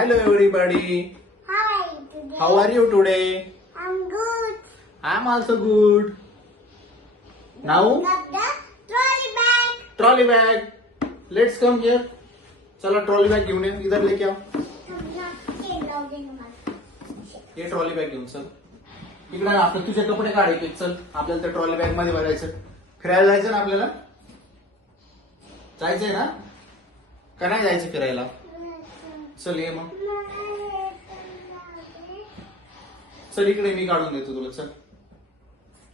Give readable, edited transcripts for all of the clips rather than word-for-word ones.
Hello everybody. How are you today? I'm good. I'm also good. Now Got the trolley bag. trolley bag. Let's come here. चला trolley bag घेऊन ये. इधर लेके आओ. ये trolley bag घेऊन चल. इकडे आपलं तुझे कपडे काढायचे. चल आपल्याला त्या ट्रॉली बॅग मध्ये भरायचं. फिरायला जायचं ना आपल्याला. जायचंय ना का नाही जायचं फिरायला. चल ये मग. चल इकडे मी काढून देतो तुला. चल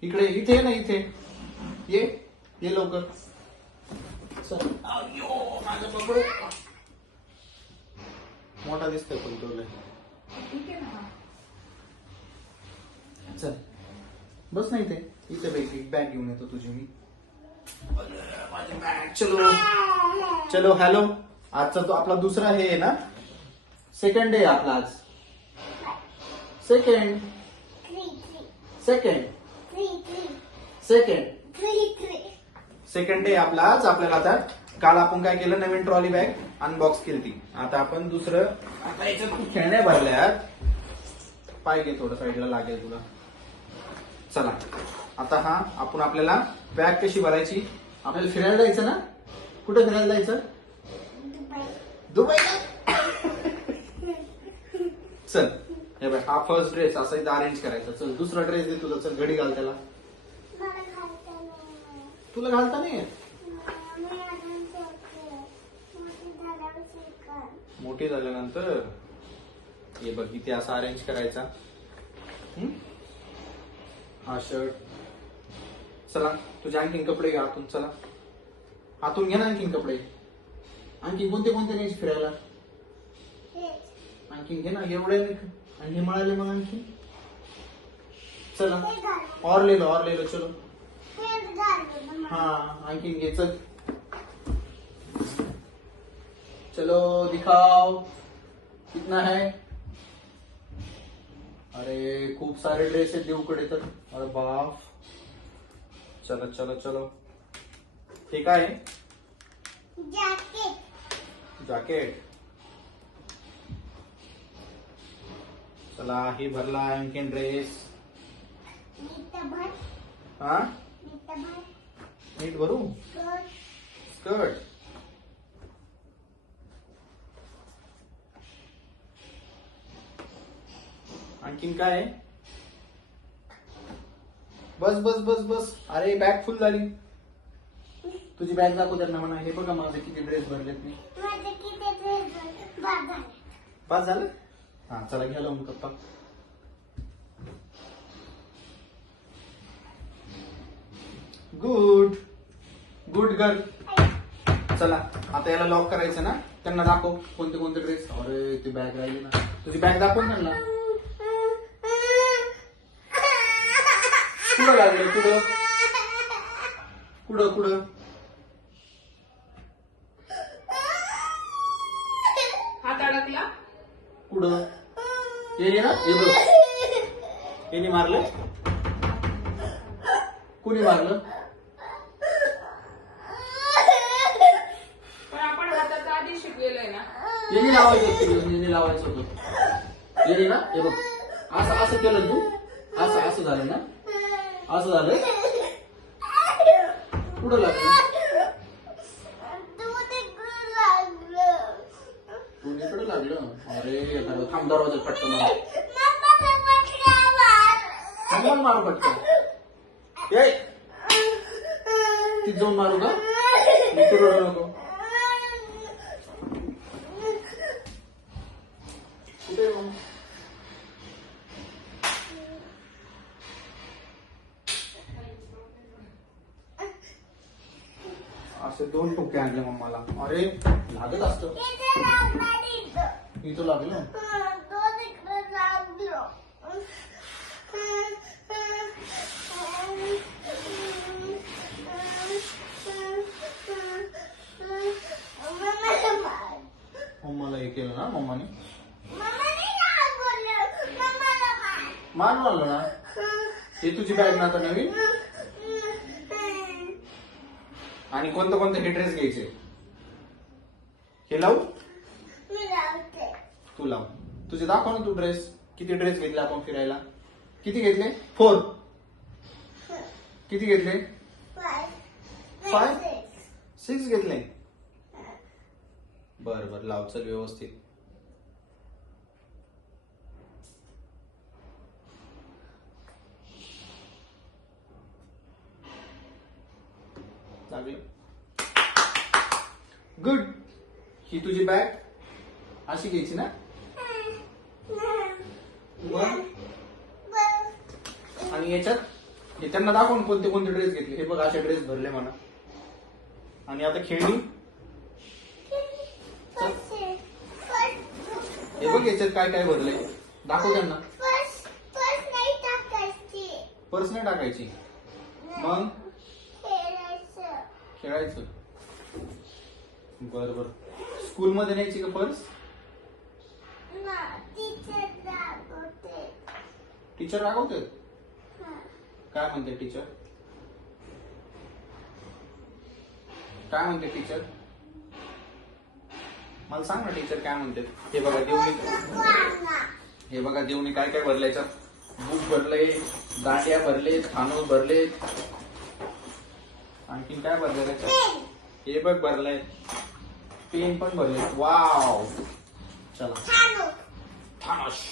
इकडे इथे ना इथे ये लवकर. चल अय्यो माझं पकड. मोठा दिसतोय पण तुला. चल बस नाही इथे बॅग घेऊन येतो तुझी मी. माझी बॅग. चलो चलो. हॅलो. आजचा तो आपला दुसरा हे आहे ना. सेकंड डे आपला आज. सेकंड डे आपला आज. आपल्याला आता काल आपण काय केलं, नवीन ट्रॉली बॅग अनबॉक्स केली ती. आता आपण दुसरं. आता याच्यात खूप खेळण्या भरल्यात. पाय घे थोडं साईडला लागेल तुला. चला आता हा आपण आपल्याला बॅग कशी भरायची. आपल्याला फिरायला जायचं ना. कुठे फिरायला जायचं. दुबईला. चल हे बघ हा फर्स्ट ड्रेस असा इथं अरेंज करायचा. चल दुसरा ड्रेस दे तुला. चल घडी घाल त्याला. तुला घालता नाही येत. मोठी झाल्यानंतर हे बघ इथे असा अरेंज करायचा. हा शर्ट. चला तुझे आणखीन कपडे घ्या आतून. चला आतून घे ना आणखीन कपडे. आणखी कोणते कोणते न्यायचे फिरायला. आणखीन घे ना एवढे. आणि हे मिळाले मग आणखी. चला और ले लो चलो. हाँ आणखीन घे. चल चलो दिखाओ कितना है. अरे खूप सारे ड्रेस आहेत देवकडे तर. अरे बाप. चलो चलो चलो. हे काय आहे. जॅकेट. चला ही भरला आणखीन ड्रेस. हा नीट भरू. स्कर्ट. आणखीन काय आहे. बस बस बस बस. अरे बॅग फुल झाली. तुझी बॅग दाखव त्यांना म्हणा. हे बघा माझे किती ड्रेस भरलेत मी. पास झालं. हा चला घ्या लावून पप्पा. Good good girl. चला आता याला लॉक करायचं ना. त्यांना दाखव कोणते कोणते ड्रेस. अरे ती बॅग राहिली ना. तुझी बॅग दाखव त्यांना. कुठं लागलं. कुठं हात अडकला. कुठं येणे ना. हे बघ येणे मारलं. कुणी मारलं. पण आपण हाताचा आधी शिकलेलोय ना. येणे लावायचं होतं. येणे ना. हे बघ असं केलं तू. असं झालं ना. असं झालं. कुठं लागलं. तुझ्याकडे लागलं. अरे थांब दरवाजा पटकन मारू पटकन. ती जाऊन मारू का. तू रडू नको. कुठे मग. असे 2 ठोके आणले मम्माला. अरे लागत असत. इथं लागलं. मम्माला हे केलं ना मम्माने. मारून आलं ना. हे तुझी बॅग ना आता नवीन. आणि कोणते कोणते हे ड्रेस घ्यायचे. हे लावू. तू तू लाव. तुझे दाखव ना तू ड्रेस. किती ड्रेस घेतले आपण फिरायला? किती घेतले? 4. किती घेतले? 5 6 घेतले. बर बर लाव. चल व्यवस्थित. लागलं. गुड. ही तुझी बॅग अशी घ्यायची ना. वर. आणि याच्यात हे त्यांना दाखवून कोणते कोणते ड्रेस घेतले. हे बघ असे ड्रेस भरले म्हणा. आणि आता खेळणी. हे बघ याच्यात काय काय भरले. दाखव त्यांना. पर्स नाही टाकायची. मग खेळायचं. बर बर. स्कूल मध्ये न्यायची का पर्स? टीचर रागवते. काय म्हणते टीचर? काय म्हणते टीचर? मला सांग ना टीचर काय म्हणते. हे बघा देवनी काय काय भरलंय. बुक भरले, दांड्या भरले, खानोस भरले. आणखीन काय भरलंय त्याच्यात? हे बघ भरलंय. पेन पण भरले. वाव. चला थानोस.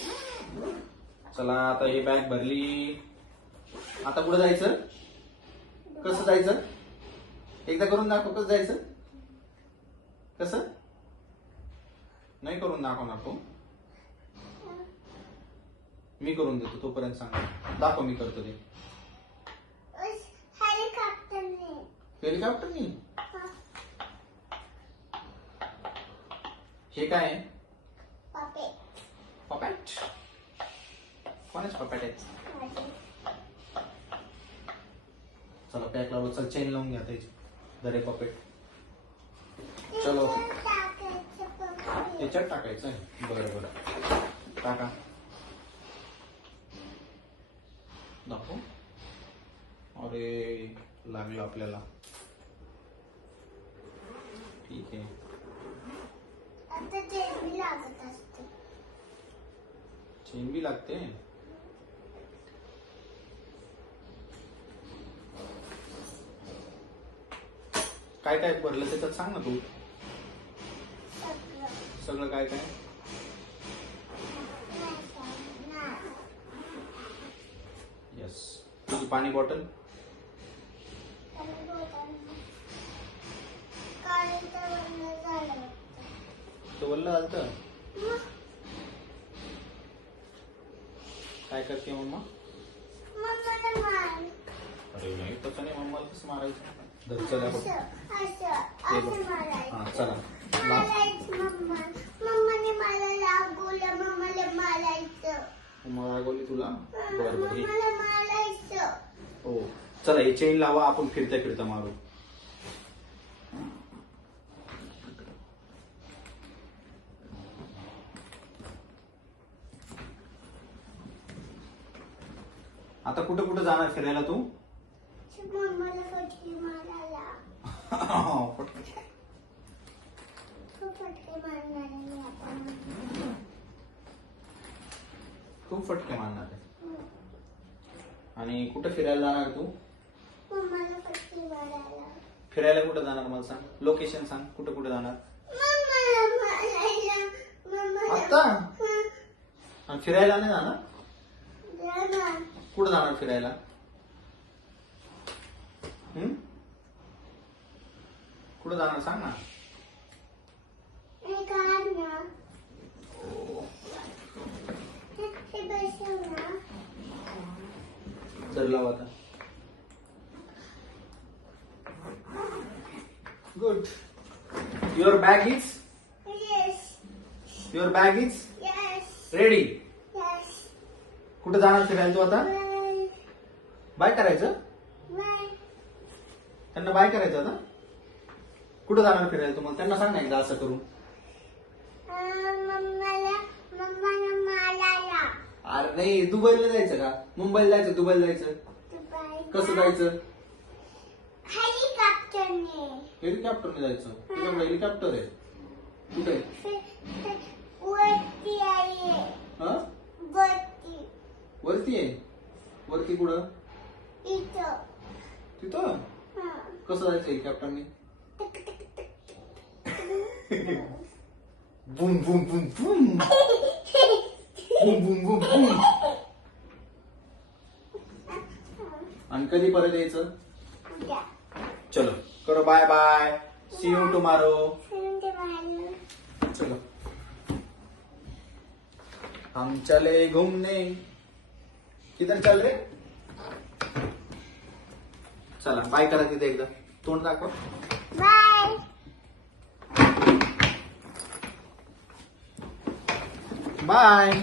चला आता ही बॅग भरली. आता कुठं जायचं? कसं जायचं? एकदा करून दाखव. कसं जायचं? कसं? नाही करून दाखवणार तू. मी करून देतो तोपर्यंत सांग. दाखव मी करतो ते. हेलिकॉप्टरनी. हे काय आहे? पपेट. कोणाच पपेट आहे? चला पॅक लावलो. चल चेन लावून घ्या त्याची. दरे पपेट. चलो याच्यात टाकायचं आहे. बरं बरं टाका. दाखव. अरे लागलं आपल्याला. ठीक आहे. चेन बी लागते. काय काय भरलं त्याच्यात सांग ना तू. सगळं काय काय? यस. तुझी पाणी बॉटल. तो वल्ल झालं. काय करते मम्मा? अरे नाही तसं नाही. मम्माला कसं मारायचं? घरचं हा चला. मम्मा रागवली तुला? बरोबर. हो चला हे चेन लावा. आपण फिरता फिरता मारू. आता कुठं कुठं जाणार फिरायला तू? खूप फटके मारणार आहे. आणि कुठं फिरायला जाणार तू? फिरायला कुठं जाणार मला सांग. लोकेशन सांग. कुठं कुठं जाणार आता? आणि फिरायला नाही जाणार? कुठं जाणार फिरायला? कुठं जाणार सांग ना. तर लाव आता. Good. Your bag is. Your bag is ready. कुठं जाणार फिरायला तू आता? बाय करायचं. त्यांना बाय करायचं आता. कुठं जाणार फिरायला तुम्हाला? त्यांना सांग ना एकदा असं करून. अरे नाही दुबईला जायचं का? मुंबईला जायचं? दुबईला जायचं? कसं जायचं? हेलिकॉप्टरने जायचं. तुझ्याकडे हेलिकॉप्टर आहे? कुठे? वरती आहे. हा वरती. वरती आहे. वरती कुठं? इथं. तिथं हा. कसं जायचंय कॅप्टननी? Boom boom boom boom boom boom boom boom. आणि कधी परत यायचं? उद्या. चलो करो bye bye. See you tomorrow. Sunday वाले. चलो हम चले घूमने. किधर चल रे? चला बाय करा तिथे एकदा. तोंड दाखव. बाय. बाय.